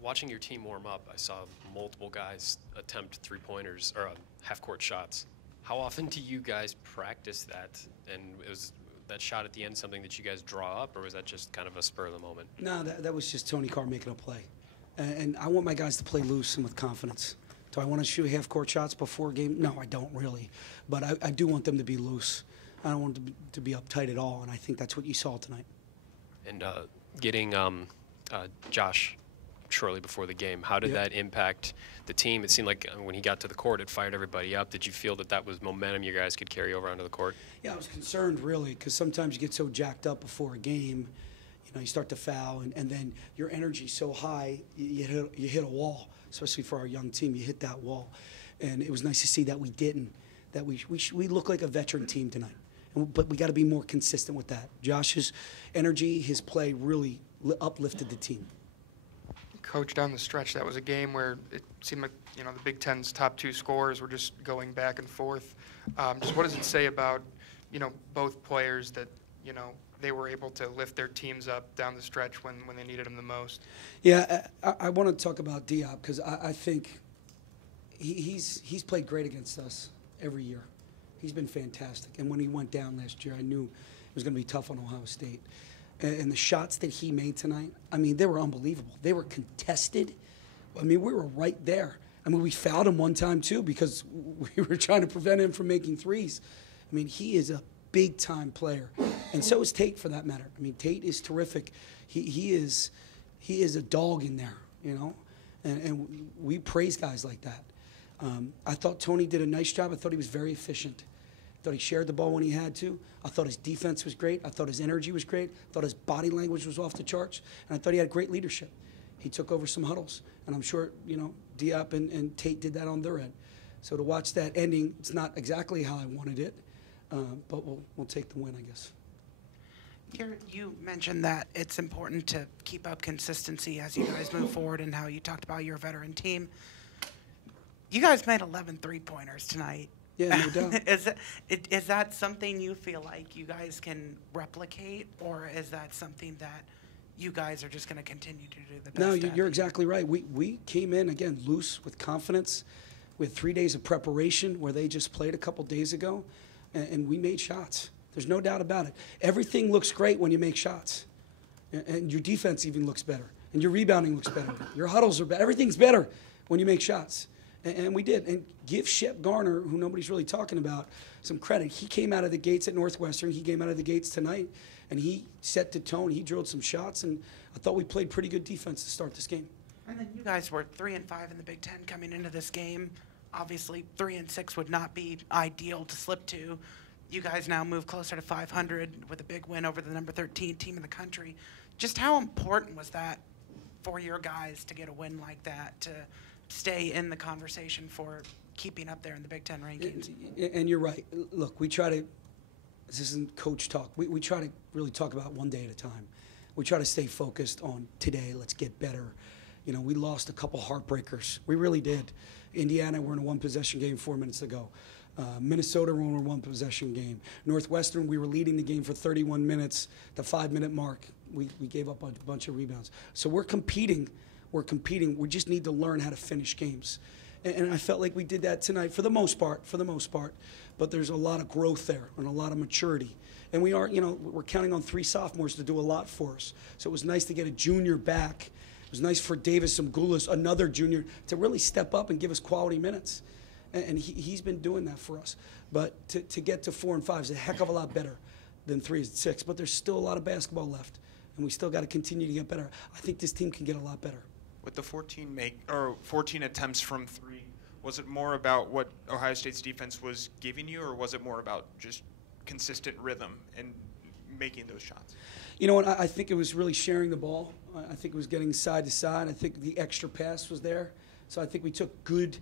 Watching your team warm up, I saw multiple guys attempt three-pointers or half-court shots. How often do you guys practice that? And was that shot at the end something that you guys draw up, or was that just kind of a spur of the moment? No, that was just Tony Carr making a play. And I want my guys to play loose and with confidence. Do I want to shoot half-court shots before a game? No, I don't really. But I do want them to be loose. I don't want them to be uptight at all, and I think that's what you saw tonight. And getting Josh shortly before the game, how did that impact the team? It seemed like when he got to the court, it fired everybody up. Did you feel that was momentum you guys could carry over onto the court? Yeah, I was concerned, really, because sometimes you get so jacked up before a game, you start to foul, and then your energy's so high, you hit a wall, especially for our young team. You hit that wall. And it was nice to see that we didn't, that we look like a veteran team tonight. But we got to be more consistent with that. Josh's energy, his play really uplifted the team. Coach, down the stretch, that was a game where it seemed like the Big Ten's top two scorers were just going back and forth. Just what does it say about both players that they were able to lift their teams up down the stretch when they needed them the most? Yeah, I want to talk about Diop because I think he's played great against us every year. He's been fantastic. And when he went down last year, I knew it was going to be tough on Ohio State. And the shots that he made tonight, I mean, they were unbelievable. They were contested. I mean, we were right there. I mean, we fouled him one time, too, because we were trying to prevent him from making threes. I mean, he is a big-time player. And so is Tate, for that matter. I mean, Tate is terrific. He is a dog in there, And we praise guys like that. I thought Tony did a nice job. I thought he was very efficient. I thought he shared the ball when he had to. I thought his defense was great. I thought his energy was great. I thought his body language was off the charts. And I thought he had great leadership. He took over some huddles. And I'm sure, Diop and Tate did that on their end. So to watch that ending, it's not exactly how I wanted it, but we'll take the win, I guess. You mentioned that it's important to keep up consistency as you guys move forward and how you talked about your veteran team. You guys made 11 three-pointers tonight. Yeah, no doubt. Is that something you feel like you guys can replicate, or is that something that you guys are just going to continue to do the best No, at? you're exactly right. We came in, again, loose with confidence, with 3 days of preparation where they just played a couple days ago, and we made shots. There's no doubt about it. Everything looks great when you make shots, and your defense even looks better, and your rebounding looks better. Your huddles are better. Everything's better when you make shots. And we did. And give Shep Garner, who nobody's really talking about, some credit. He came out of the gates at Northwestern. He came out of the gates tonight, and he set the tone. He drilled some shots, and I thought we played pretty good defense to start this game. And then you guys were 3-5 in the Big Ten coming into this game. Obviously, 3-6 would not be ideal to slip to. You guys now move closer to 500 with a big win over the number 13 team in the country. Just how important was that for your guys to get a win like that, to stay in the conversation for keeping up there in the Big Ten rankings? And you're right. Look, we try to, this isn't coach talk, we try to really talk about one day at a time. We try to stay focused on today, let's get better. We lost a couple heartbreakers. We really did. Indiana, we're in a one-possession game 4 minutes ago. Minnesota, we're in a one-possession game. Northwestern, we were leading the game for 31 minutes. The 5-minute mark, we gave up a bunch of rebounds. So we're competing. We just need to learn how to finish games. And I felt like we did that tonight for the most part. But there's a lot of growth there and a lot of maturity. And we are, we're counting on 3 sophomores to do a lot for us. So it was nice to get a junior back. It was nice for Davis Mgulis, another junior, to really step up and give us quality minutes. And he's been doing that for us. But to get to 4 and 5 is a heck of a lot better than 3 and 6. But there's still a lot of basketball left. And we still got to continue to get better. I think this team can get a lot better. With the 14 attempts from 3, was it more about what Ohio State's defense was giving you, or was it more about just consistent rhythm and making those shots? You know what? I think it was really sharing the ball. I think it was getting side to side. I think the extra pass was there. So I think we took good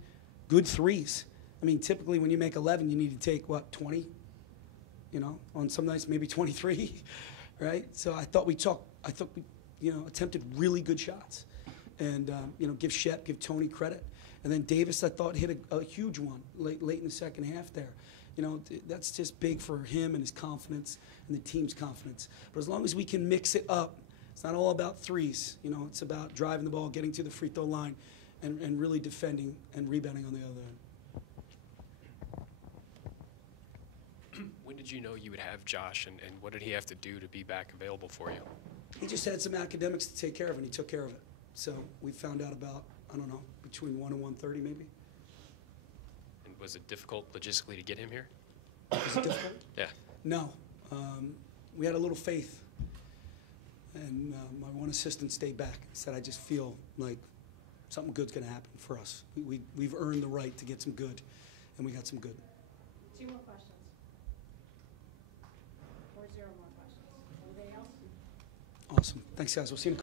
threes. I mean, typically when you make 11, you need to take, 20? On some nights maybe 23, right? So I thought we attempted really good shots. And, give Shep, give Tony credit. And then Davis, I thought, hit a huge one late in the second half there. That's just big for him and his confidence and the team's confidence. But as long as we can mix it up It's not all about threes. You know, it's about driving the ball, getting to the free throw line, and really defending and rebounding on the other end. When did you know you would have Josh, and what did he have to do to be back available for you? He just had some academics to take care of, and he took care of it. So we found out about, I don't know, between 1 and 1:30 maybe. And was it difficult logistically to get him here? Was it difficult? Yeah. No. We had a little faith. And my one assistant stayed back and said, I just feel like something good's going to happen for us. We've earned the right to get some good, and we got some good. 2 more questions. Or 0 more questions. Anybody else? Awesome. Thanks, guys. We'll see you in a